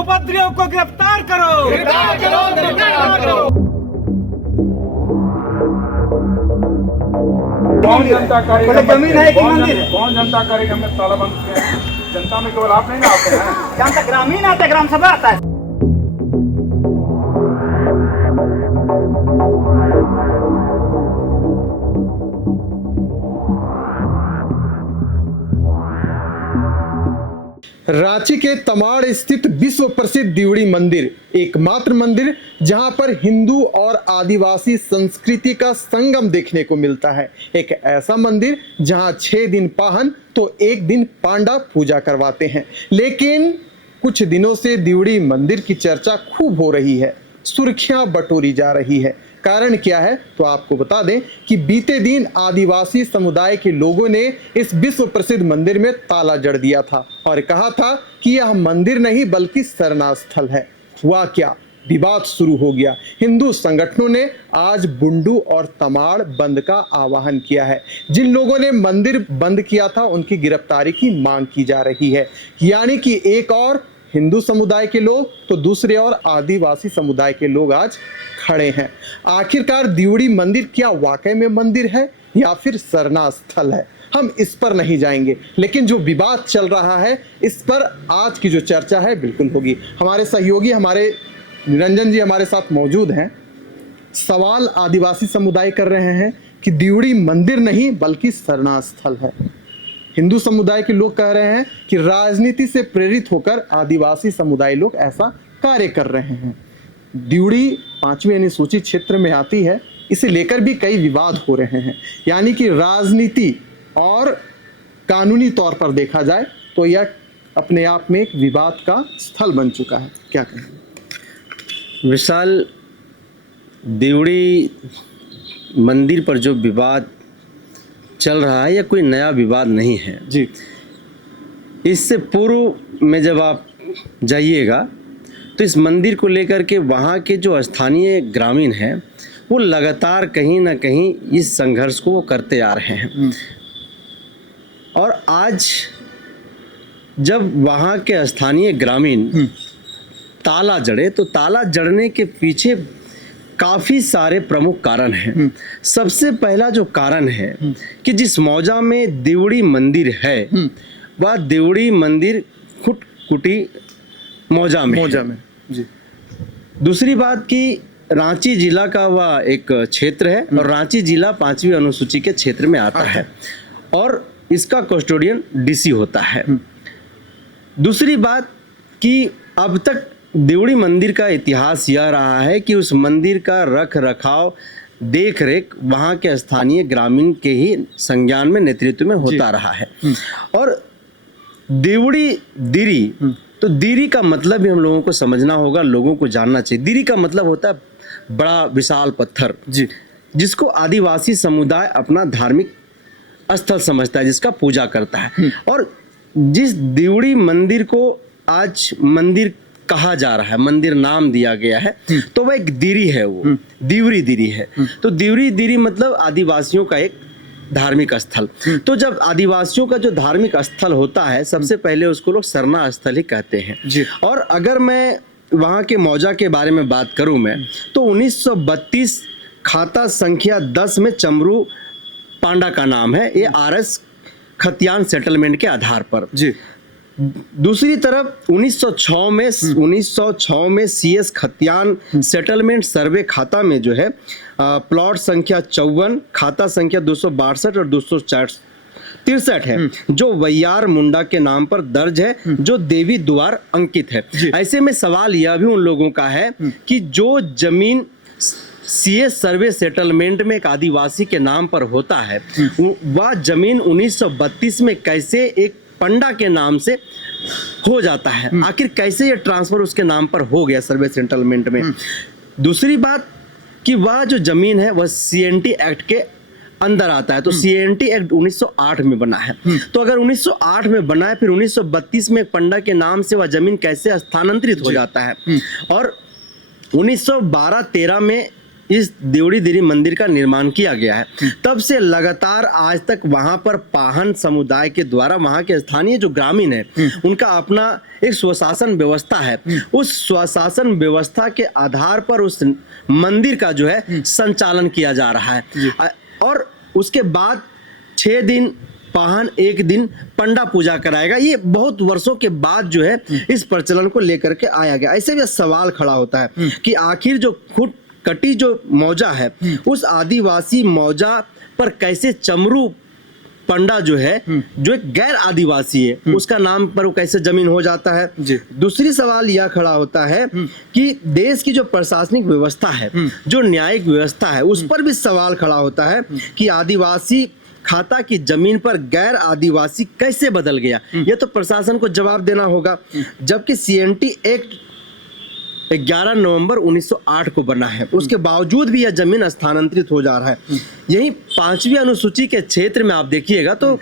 उपद्रवियों को गिरफ्तार करो, गिरफ्तार करो, गिरफ्तार करो। कौन जनता करेगा? जमीन है कि मंदिर है? कौन जनता करेगा? हमने तालाबंद किया है। जनता में केवल आप नहीं ना आते हैं। जनता ग्रामीण आता है, ग्राम सभा आता है। रांची के तमाड़ स्थित विश्व प्रसिद्ध दिवड़ी मंदिर एकमात्र मंदिर जहां पर हिंदू और आदिवासी संस्कृति का संगम देखने को मिलता है। एक ऐसा मंदिर जहां 6 दिन पाहन तो 1 दिन पांडा पूजा करवाते हैं। लेकिन कुछ दिनों से दिवड़ी मंदिर की चर्चा खूब हो रही है, सुर्खियां बटोरी जा रही है। कारण क्या है तो आपको बता दें कि बीते दिन आदिवासी समुदाय के लोगों ने इस विश्व प्रसिद्ध मंदिर में ताला जड़ दिया था और कहा था कि यह मंदिर नहीं बल्कि शरणा स्थल है। हुआ क्या, विवाद शुरू हो गया। हिंदू संगठनों ने आज बुंडू और तमाड़ बंद का आह्वान किया है। जिन लोगों ने मंदिर बंद किया था उनकी गिरफ्तारी की मांग की जा रही है। यानी कि एक और हिंदू समुदाय के लोग तो दूसरे और आदिवासी समुदाय के लोग आज खड़े हैं। आखिरकार दिवड़ी मंदिर क्या वाकई में मंदिर है या फिर शरणा स्थल है, हम इस पर नहीं जाएंगे। लेकिन जो विवाद चल रहा है इस पर आज की जो चर्चा है बिल्कुल होगी। हमारे सहयोगी हमारे निरंजन जी हमारे साथ मौजूद हैं। सवाल आदिवासी समुदाय कर रहे हैं कि दिवड़ी मंदिर नहीं बल्कि शरणा स्थल है। हिंदू समुदाय के लोग कह रहे हैं कि राजनीति से प्रेरित होकर आदिवासी समुदाय लोग ऐसा कार्य कर रहे हैं। दिवड़ी 5वीं अनुसूचित क्षेत्र में आती है, इसे लेकर भी कई विवाद हो रहे हैं। यानी कि राजनीति और कानूनी तौर पर देखा जाए तो यह अपने आप में एक विवाद का स्थल बन चुका है। क्या कहें विशाल, दिवड़ी मंदिर पर जो विवाद चल रहा है यह कोई नया विवाद नहीं है जी। इससे पूर्व में जब आप जाइएगा तो इस मंदिर को लेकर के वहाँ के जो स्थानीय ग्रामीण हैं वो लगातार कहीं ना कहीं इस संघर्ष को वो करते आ रहे हैं। और आज जब वहाँ के स्थानीय ग्रामीण ताला जड़े तो ताला जड़ने के पीछे काफ़ी सारे प्रमुख कारण हैं। सबसे पहला जो कारण है कि जिस मौजा में दिवड़ी मंदिर है वह दिवड़ी मंदिर खुटकुटी मौजा में जी। दूसरी बात कि रांची जिला का वह एक क्षेत्र है और रांची जिला 5वीं अनुसूची के क्षेत्र में आता है और इसका कस्टोडियन डीसी होता है। दूसरी बात कि अब तक दिवड़ी मंदिर का इतिहास यह रहा है कि उस मंदिर का रख रखाव देख रेख वहाँ के स्थानीय ग्रामीण के ही संज्ञान में नेतृत्व में होता रहा है। और दिवड़ी दिरी, तो दिरी का मतलब भी हम लोगों को समझना होगा, लोगों को जानना चाहिए। दिरी का मतलब होता है बड़ा विशाल पत्थर जी, जिसको आदिवासी समुदाय अपना धार्मिक स्थल समझता है, जिसका पूजा करता है। और जिस दिवड़ी मंदिर को आज मंदिर कहा जा रहा है, मंदिर नाम दिया गया है, तो वह एक दिरी है, वो दिवरी दिरी है। तो दिवरी दिरी मतलब आदिवासियों का एक धार्मिक स्थल। तो जब आदिवासियों का जो धार्मिक स्थल होता है सबसे पहले उसको लोग शरणा स्थल ही कहते हैं जी। और अगर मैं वहाँ के मौजा के बारे में बात करूँ मैं तो 1932 खाता संख्या 10 में चमरू पांडा का नाम है, ये RS खतियान सेटलमेंट के आधार पर जी। दूसरी तरफ 1906 में CS खतियान सेटलमेंट सर्वे खाता में जो है प्लॉट संख्या 54, खाता संख्या 262 और 263 है, जो वैयार मुंडा के नाम पर दर्ज है, जो देवी द्वार अंकित है। ऐसे में सवाल यह भी उन लोगों का है कि जो जमीन CS सर्वे सेटलमेंट में एक आदिवासी के नाम पर होता है वह जमीन 1932 में कैसे एक पंडा के नाम से हो जाता है, आखिर कैसे ये ट्रांसफर उसके नाम पर हो गया सर्वे सेटलमेंट में। दूसरी बात कि वह जो जमीन है वह CNT एक्ट के अंदर आता है, तो CNT एक्ट 1908 में बना है। तो अगर 1908 में बना है फिर 1932 में पंडा के नाम से वह जमीन कैसे स्थानांतरित हो जाता है। और 1912-13 में इस देवड़ी देवी मंदिर का निर्माण किया गया है। तब से लगातार आज तक वहां पर पाहन समुदाय के द्वारा वहां के स्थानीय जो ग्रामीण है उनका अपना एक स्वशासन व्यवस्था है। उस स्वशासन व्यवस्था के आधार पर उस मंदिर का जो है संचालन किया जा रहा है। और उसके बाद 6 दिन पाहन, 1 दिन पंडा पूजा कराएगा। ये बहुत वर्षों के बाद जो है इस प्रचलन को लेकर के आया गया। ऐसे भी सवाल खड़ा होता है कि आखिर जो खुद कटी जो मौजा है उस आदिवासी मौजा पर कैसे चमरू पंडा जो है, जो एक गैर आदिवासी है, उसका नाम पर वो कैसे जमीन हो जाता है। दूसरी सवाल यह खड़ा होता है कि देश की जो प्रशासनिक व्यवस्था है, जो न्यायिक व्यवस्था है, उस पर भी सवाल खड़ा होता है कि आदिवासी खाता की जमीन पर गैर आदिवासी कैसे बदल गया। यह तो प्रशासन को जवाब देना होगा। जबकि सीएनटी एक्ट 11 नवंबर 1908 को बना है, उसके बावजूद भी यह जमीन स्थानांतरित हो जा रहा है। यही 5वीं अनुसूची के क्षेत्र में आप देखिएगा तो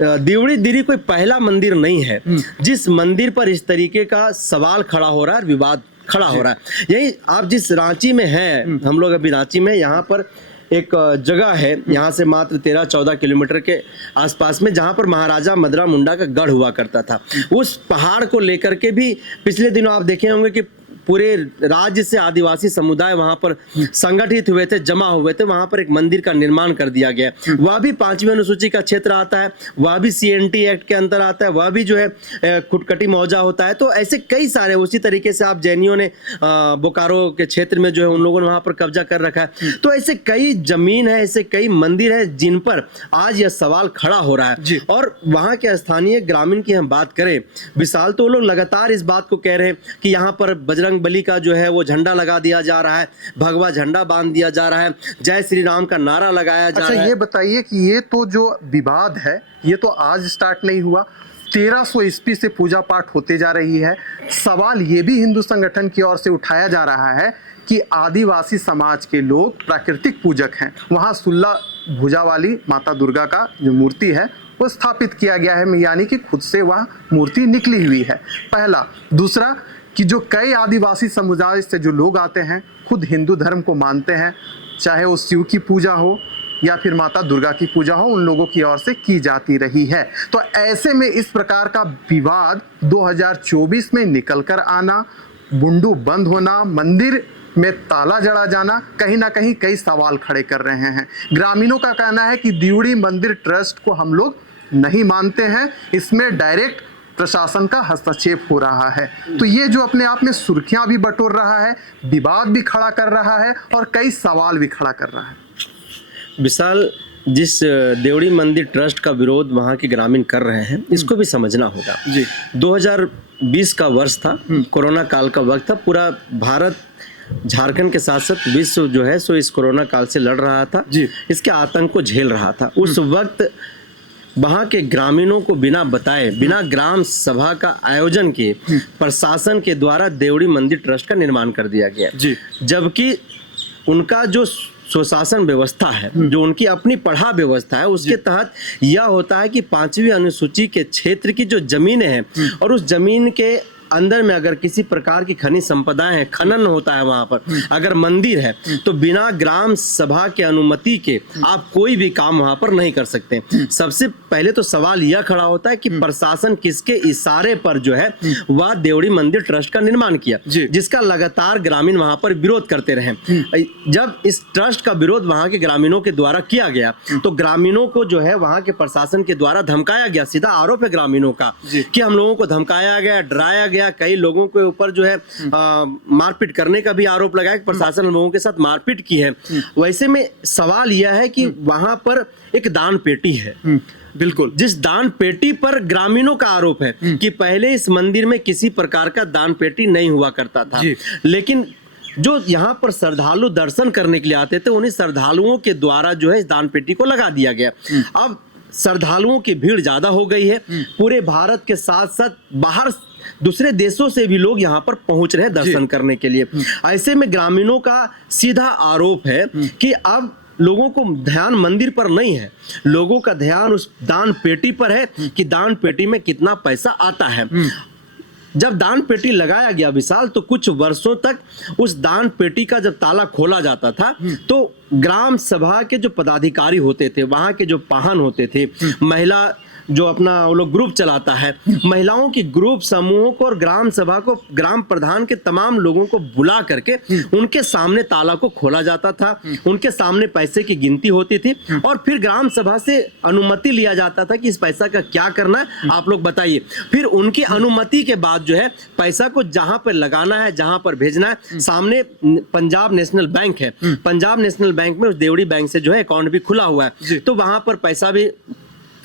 देवड़ी देवी कोई पहला मंदिर नहीं है जिस मंदिर पर इस तरीके का सवाल खड़ा हो रहा है, विवाद खड़ा हो रहा है। यही आप जिस रांची में हैं, हम लोग अभी रांची में, यहाँ पर एक जगह है, यहाँ से मात्र 13-14 किलोमीटर के आसपास में, जहाँ पर महाराजा मदरा मुंडा का गढ़ हुआ करता था। उस पहाड़ को लेकर के भी पिछले दिनों आप देखे होंगे कि पूरे राज्य से आदिवासी समुदाय वहां पर संगठित हुए थे, जमा हुए थे। वहां पर एक मंदिर का निर्माण कर दिया गया। वह भी 5वीं अनुसूची का क्षेत्र आता है, वह भी सीएनटी एक्ट के अंदर आता है, वह भी जो है खुटकटी मौजा होता है। तो ऐसे कई सारे, उसी तरीके से आप जैनियों ने बोकारो के क्षेत्र में जो है उन लोगों ने वहां पर कब्जा कर रखा है। तो ऐसे कई जमीन है, ऐसे कई मंदिर है जिन पर आज यह सवाल खड़ा हो रहा है। और वहां के स्थानीय ग्रामीण की हम बात करें विशाल, तो लोग लगातार इस बात को कह रहे हैं कि यहाँ पर बजरंग बली का जो है वो झंडा लगा दिया जा रहा है, भगवा झंडा बांध दिया जा रहा है, जय श्री राम का नारा लगाया जा रहा है। ये बताइए कि ये तो जो विवाद है ये तो आज स्टार्ट नहीं हुआ, 1300 ईस्वी से पूजा पाठ होते जा रही है। सवाल ये भी हिंदू संगठन की ओर से उठाया जा रहा है कि आदिवासी समाज के लोग प्राकृतिक पूजक हैं। वहाँ सुल्ला भुजा वाली माता दुर्गा का जो मूर्ति है वो स्थापित किया गया है, यानी कि खुद से वह मूर्ति निकली हुई है, पहला। दूसरा कि जो कई आदिवासी समुदाय से जो लोग आते हैं खुद हिंदू धर्म को मानते हैं, चाहे वो शिव की पूजा हो या फिर माता दुर्गा की पूजा हो, उन लोगों की ओर से की जाती रही है। तो ऐसे में इस प्रकार का विवाद 2024 में निकल कर आना, बुंडू बंद होना, मंदिर में ताला जड़ा जाना, कहीं ना कहीं कई सवाल खड़े कर रहे हैं। ग्रामीणों का कहना है कि देवड़ी मंदिर ट्रस्ट को हम लोग नहीं मानते हैं, इसमें डायरेक्ट प्रशासन का हस्तक्षेप हो रहा है। तो ये जो अपने आप में सुर्खियां भी बटोर रहा है, विवाद भी खड़ा कर रहा है और कई सवाल भी खड़ा कर रहा है। विशाल, जिस देवड़ी मंदिर ट्रस्ट का विरोध वहाँ के ग्रामीण कर रहे हैं, इसको भी समझना होगा। 2020 का वर्ष था, कोरोना काल का वक्त था। पूरा भारत, झारखंड के साथ साथ विश्व जो है सो इस कोरोना काल से लड़ रहा था, इसके आतंक को झेल रहा था। उस वक्त वहाँ के ग्रामीणों को बिना बताए, बिना ग्राम सभा का आयोजन किए प्रशासन के द्वारा देवड़ी मंदिर ट्रस्ट का निर्माण कर दिया गया। जबकि उनका जो स्वशासन व्यवस्था है, जो उनकी अपनी पढ़ा व्यवस्था है, उसके तहत यह होता है कि 5वीं अनुसूची के क्षेत्र की जो जमीनें हैं और उस जमीन के अंदर में अगर किसी प्रकार की खनिज संपदाएं हैं, खनन होता है वहां पर, अगर मंदिर है, तो बिना ग्राम सभा के अनुमति के आप कोई भी काम वहां पर नहीं कर सकते। सबसे पहले तो सवाल यह खड़ा होता है कि प्रशासन किसके इशारे पर जो है वह देवड़ी मंदिर ट्रस्ट का निर्माण किया, जिसका लगातार ग्रामीण वहां पर विरोध करते रहे। जब इस ट्रस्ट का विरोध वहां के ग्रामीणों के द्वारा किया गया तो ग्रामीणों को जो है वहां के प्रशासन के द्वारा धमकाया गया। सीधा आरोप है ग्रामीणों का कि हम लोगों को धमकाया गया, डराया गया। कई लोगों के ऊपर जो है मारपीट करने का भी आरोप लगाया कि प्रशासन लोगों के साथ मारपीट की है। वैसे में सवाल यह है कि वहां पर एक दान पेटी है, बिल्कुल, जिस दान पेटी पर ग्रामीणों का आरोप है कि पहले इस मंदिर में किसी प्रकार का दान पेटी नहीं हुआ करता था, लेकिन जो यहाँ पर श्रद्धालु दर्शन करने के लिए आते थे उन्हीं श्रद्धालुओं के द्वारा जो है इस दान पेटी को लगा दिया गया। अब श्रद्धालुओं की भीड़ ज्यादा हो गई है, पूरे भारत के साथ साथ बाहर दूसरे देशों से भी लोग यहाँ पर पहुंच रहे हैं दर्शन करने के लिए। ऐसे में ग्रामीणों का सीधा आरोप है कि अब लोगों को ध्यान मंदिर पर नहीं है, लोगों का ध्यान उस दान पेटी पर है कि दान पेटी में कितना पैसा आता है। जब दान पेटी लगाया गया विशाल, तो कुछ वर्षों तक उस दान पेटी का जब ताला खोला जाता था तो ग्राम सभा के जो पदाधिकारी होते थे, वहां के जो पाहन होते थे, महिला जो अपना वो लोग ग्रुप चलाता है, महिलाओं की ग्रुप समूहों को और ग्राम सभा को, ग्राम प्रधान के तमाम लोगों को बुला करके उनके सामने ताला को खोला जाता था, उनके सामने पैसे की गिनती होती थी और फिर ग्राम सभा से अनुमति लिया जाता था कि इस पैसा का क्या करना है, आप लोग बताइए। फिर उनकी अनुमति के बाद जो है पैसा को जहां पर लगाना है, जहां पर भेजना है, सामने पंजाब नेशनल बैंक है, पंजाब नेशनल बैंक में उस देवड़ी बैंक से जो है अकाउंट भी खुला हुआ है, तो वहां पर पैसा भी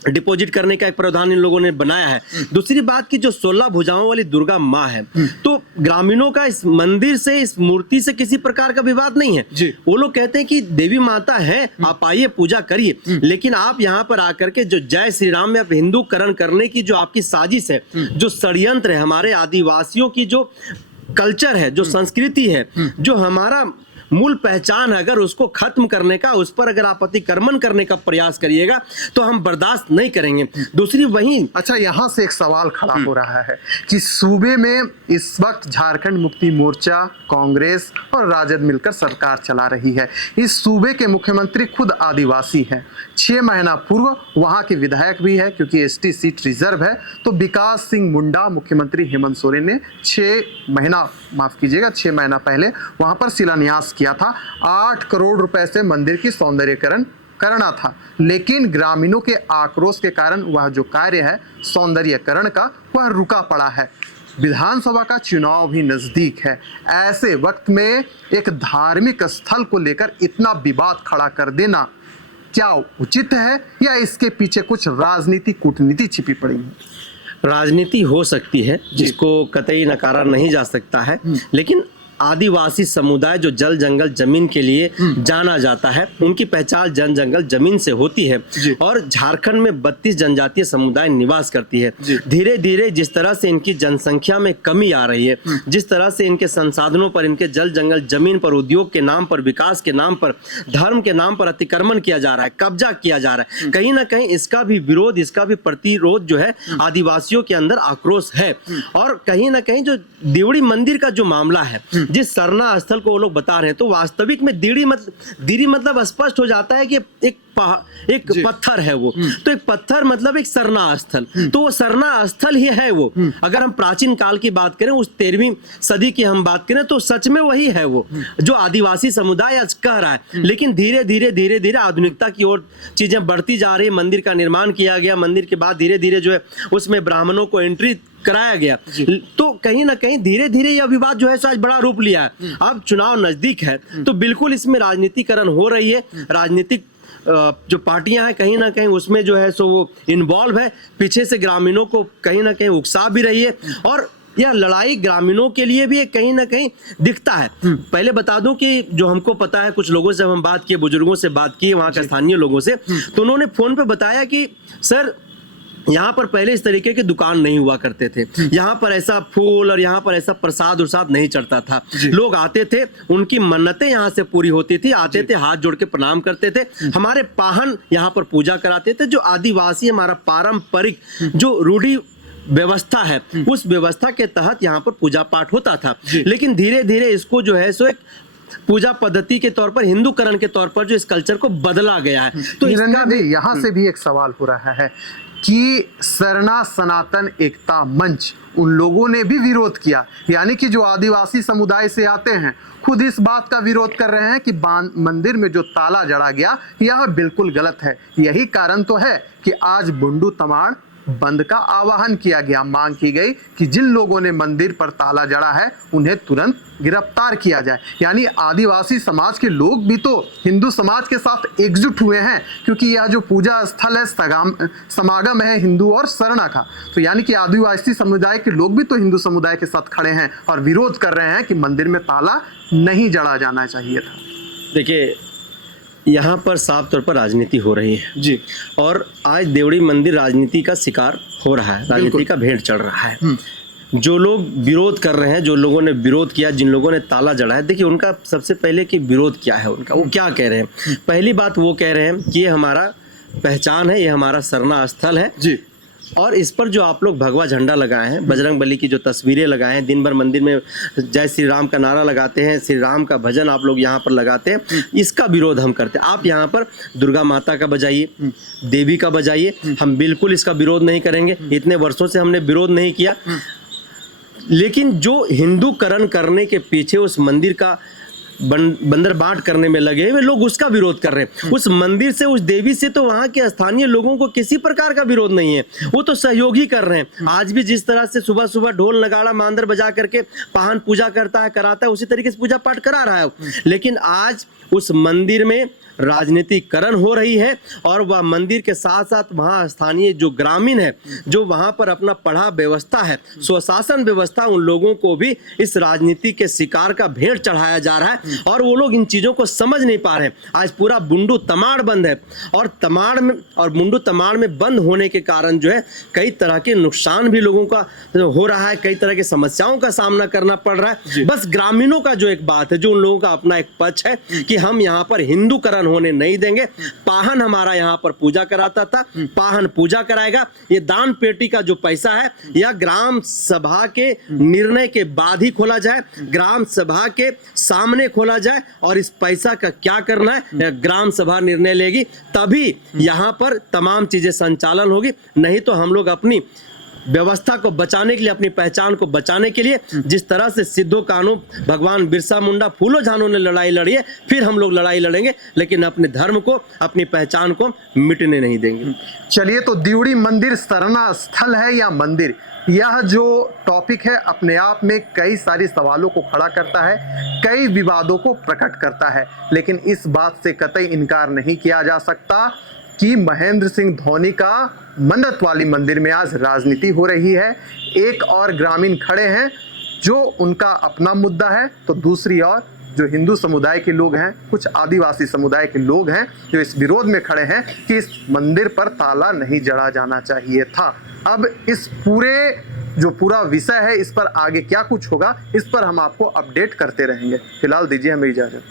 डिपॉजिट करने का एक प्रावधान इन लोगों ने बनाया है। दूसरी बात की जो 16 भुजाओं वाली दुर्गा माँ है, तो ग्रामीणों का इस मंदिर से, इस मूर्ति से किसी प्रकार का विवाद नहीं है। वो लोग कहते हैं कि देवी माता है, आप आइए पूजा करिए, लेकिन आप यहाँ पर आकर के जो जय श्री राम में हिंदूकरण करने की जो आपकी साजिश है, जो षड्यंत्र है, हमारे आदिवासियों की जो कल्चर है, जो संस्कृति है, जो हमारा मूल पहचान है, अगर उसको खत्म करने का, उस पर अगर आप अतिक्रमण करने का प्रयास करिएगा तो हम बर्दाश्त नहीं करेंगे। दूसरी वही, अच्छा, यहाँ से एक सवाल खड़ा हो रहा है कि सूबे में इस वक्त झारखंड मुक्ति मोर्चा, कांग्रेस और राजद मिलकर सरकार चला रही है। इस सूबे के मुख्यमंत्री खुद आदिवासी हैं। 6 महीना पूर्व वहां के विधायक भी है, क्योंकि एसटी सीट रिजर्व है, तो विकास सिंह मुंडा मुख्यमंत्री हेमंत सोरेन ने 6 महीना पहले वहां पर शिलान्यास किया था। 8 करोड़ रुपए से मंदिर की सौंदर्यीकरण करना था, लेकिन ग्रामीणों के आक्रोश के कारण वह जो कार्य है सौंदर्यीकरण का, वह रुका पड़ा है। विधानसभा का चुनाव भी नजदीक है। ऐसे वक्त में एक धार्मिक स्थल को लेकर इतना विवाद खड़ा कर देना क्या उचित है, या इसके पीछे कुछ राजनीति, कूटनीति छिपी पड़ी है? राजनीति हो सकती है, जिसको कतई नकारा नहीं जा सकता है, लेकिन आदिवासी समुदाय जो जल जंगल जमीन के लिए जाना जाता है, उनकी पहचान जल जंगल जमीन से होती है। और झारखंड में 32 जनजातीय समुदाय निवास करती है। धीरे धीरे जिस तरह से इनकी जनसंख्या में कमी आ रही है, जिस तरह से इनके संसाधनों पर, इनके जल जंगल जमीन पर, उद्योग के नाम पर, विकास के नाम पर, धर्म के नाम पर अतिक्रमण किया जा रहा है, कब्जा किया जा रहा है, कहीं ना कहीं इसका भी विरोध, इसका भी प्रतिरोध जो है आदिवासियों के अंदर आक्रोश है। और कहीं ना कहीं जो देवड़ी मंदिर का जो मामला है, जिस सरना स्थल को वो लोग बता रहे हैं, तो वास्तविक में दीरी मतलब स्पष्ट हो जाता है कि एक पत्थर है वो, तो एक पत्थर मतलब एक सरना स्थल, तो वो सरना स्थल ही है वो। अगर हम प्राचीन काल की बात करें, उस 13वीं सदी की हम बात करें, तो सच में वही है वो जो आदिवासी समुदाय आज कह रहा है। लेकिन धीरे धीरे आधुनिकता की ओर चीजें बढ़ती जा रही है। मंदिर का निर्माण किया गया, मंदिर के बाद धीरे धीरे जो है उसमें ब्राह्मणों को एंट्री कराया गया, तो कहीं ना कहीं धीरे धीरे यह विवाद जो है आज बड़ा रूप लिया है। अब चुनाव नजदीक है, तो बिल्कुल इसमें राजनीतिकरण हो रही है। राजनीतिक जो पार्टियां हैं कहीं ना कहीं उसमें जो है सो वो इन्वॉल्व है, पीछे से ग्रामीणों को कहीं ना कहीं उकसा भी रही है। और यह लड़ाई ग्रामीणों के लिए भी कहीं ना कहीं दिखता है। पहले बता दूं कि जो हमको पता है, कुछ लोगों से हम बात किए, बुजुर्गों से बात की, वहां के स्थानीय लोगों से, तो उन्होंने फोन पे बताया कि सर, यहाँ पर पहले इस तरीके की दुकान नहीं हुआ करते थे, यहाँ पर ऐसा फूल और यहाँ पर ऐसा प्रसाद उरसाद नहीं चढ़ता था। लोग आते थे, उनकी मन्नतें यहाँ से पूरी होती थी, आते थे, हाथ जोड़ के प्रणाम करते थे, हमारे पाहन यहाँ पर पूजा कराते थे। जो आदिवासी हमारा पारंपरिक जो रूढ़ी व्यवस्था है, उस व्यवस्था के तहत यहाँ पर पूजा पाठ होता था। लेकिन धीरे धीरे इसको जो है सो एक पूजा पद्धति के तौर पर, हिंदूकरण के तौर पर जो इस कल्चर को बदला गया है। तो इसका भी यहाँ से भी एक सवाल हो रहा है कि सरना सनातन एकता मंच, उन लोगों ने भी विरोध किया, यानी कि जो आदिवासी समुदाय से आते हैं, खुद इस बात का विरोध कर रहे हैं कि मंदिर में जो ताला जड़ा गया यह बिल्कुल गलत है। यही कारण तो है कि आज बुंडू तमाड़ बंद का आह्वान किया गया। मांग की गई कि जिन लोगों ने मंदिर पर ताला जड़ा है उन्हें तुरंत गिरफ्तार किया जाए। यानी आदिवासी समाज के लोग भी तो हिंदू समाज के साथ एकजुट हुए हैं, क्योंकि यह जो पूजा स्थल है, समागम है हिंदू और सरना का, तो यानी कि आदिवासी समुदाय के लोग भी तो हिंदू समुदाय के साथ खड़े हैं और विरोध कर रहे हैं कि मंदिर में ताला नहीं जड़ा जाना चाहिए था। देखिए, यहाँ पर साफ तौर पर राजनीति हो रही है जी, और आज देवड़ी मंदिर राजनीति का शिकार हो रहा है, राजनीति का भेंट चढ़ रहा है। जो लोग विरोध कर रहे हैं, जो लोगों ने विरोध किया, जिन लोगों ने ताला जड़ा है, देखिए उनका सबसे पहले कि विरोध क्या है उनका, वो क्या कह रहे हैं। पहली बात वो कह रहे हैं कि ये हमारा पहचान है, ये हमारा सरना स्थल है जी, और इस पर जो आप लोग भगवा झंडा लगाए हैं, बजरंग बली की जो तस्वीरें लगाए हैं, दिन भर मंदिर में जय श्री राम का नारा लगाते हैं, श्री राम का भजन आप लोग यहाँ पर लगाते हैं, इसका विरोध हम करते हैं। आप यहाँ पर दुर्गा माता का बजाइए, देवी का बजाइए, हम बिल्कुल इसका विरोध नहीं करेंगे। इतने वर्षों से हमने विरोध नहीं किया, लेकिन जो हिंदूकरण करने के पीछे उस मंदिर का बंदर बाट करने में लगे हुए लोग उसका विरोध कर रहे हैं। उस मंदिर से, उस देवी से तो वहां के स्थानीय लोगों को किसी प्रकार का विरोध नहीं है, वो तो सहयोग ही कर रहे हैं। आज भी जिस तरह से सुबह सुबह ढोल नगाड़ा मांदर बजा करके पाहन पूजा करता है, कराता है, उसी तरीके से पूजा पाठ करा रहा है। लेकिन आज उस मंदिर में राजनीतिकरण हो रही है और वह मंदिर के साथ साथ वहाँ स्थानीय जो ग्रामीण है, जो वहाँ पर अपना पढ़ा व्यवस्था है, स्वशासन व्यवस्था, उन लोगों को भी इस राजनीति के शिकार का भेंट चढ़ाया जा रहा है और वो लोग इन चीज़ों को समझ नहीं पा रहे हैं। आज पूरा बुंडू तमाड़ बंद है और मुंडू तमाड़ में बंद होने के कारण जो है कई तरह के नुकसान भी लोगों का हो रहा है, कई तरह की समस्याओं का सामना करना पड़ रहा है। बस ग्रामीणों का जो एक बात है, जो उन लोगों का अपना एक पक्ष है कि हम यहाँ पर हिंदूकरण होने नहीं देंगे। पाहन हमारा यहाँ पर पूजा कराता था, पाहन पूजा कराएगा। ये दान पेटी का जो पैसा है यह ग्राम सभा के निर्णय के बाद ही खोला जाए, ग्राम सभा के सामने खोला जाए और इस पैसा का क्या करना है ग्राम सभा निर्णय लेगी, तभी यहाँ पर तमाम चीजें संचालन होगी। नहीं तो हम लोग अपनी व्यवस्था को बचाने के लिए, अपनी पहचान को बचाने के लिए, जिस तरह से सिद्धो कान्हू, भगवान बिरसा मुंडा, फूलो झानो ने लड़ाई लड़ी है, फिर हम लोग लड़ाई लड़ेंगे, लेकिन अपने धर्म को, अपनी पहचान को मिटने नहीं देंगे। चलिए, तो दिवड़ी मंदिर सरना स्थल है या मंदिर, यह जो टॉपिक है अपने आप में कई सारी सवालों को खड़ा करता है, कई विवादों को प्रकट करता है। लेकिन इस बात से कतई इनकार नहीं किया जा सकता कि महेंद्र सिंह धोनी का मन्नत वाली मंदिर में आज राजनीति हो रही है। एक और ग्रामीण खड़े हैं जो उनका अपना मुद्दा है, तो दूसरी ओर जो हिंदू समुदाय के लोग हैं, कुछ आदिवासी समुदाय के लोग हैं जो इस विरोध में खड़े हैं कि इस मंदिर पर ताला नहीं जड़ा जाना चाहिए था। अब इस पूरा विषय है, इस पर आगे क्या कुछ होगा, इस पर हम आपको अपडेट करते रहेंगे। फिलहाल दीजिए हमें इजाजत।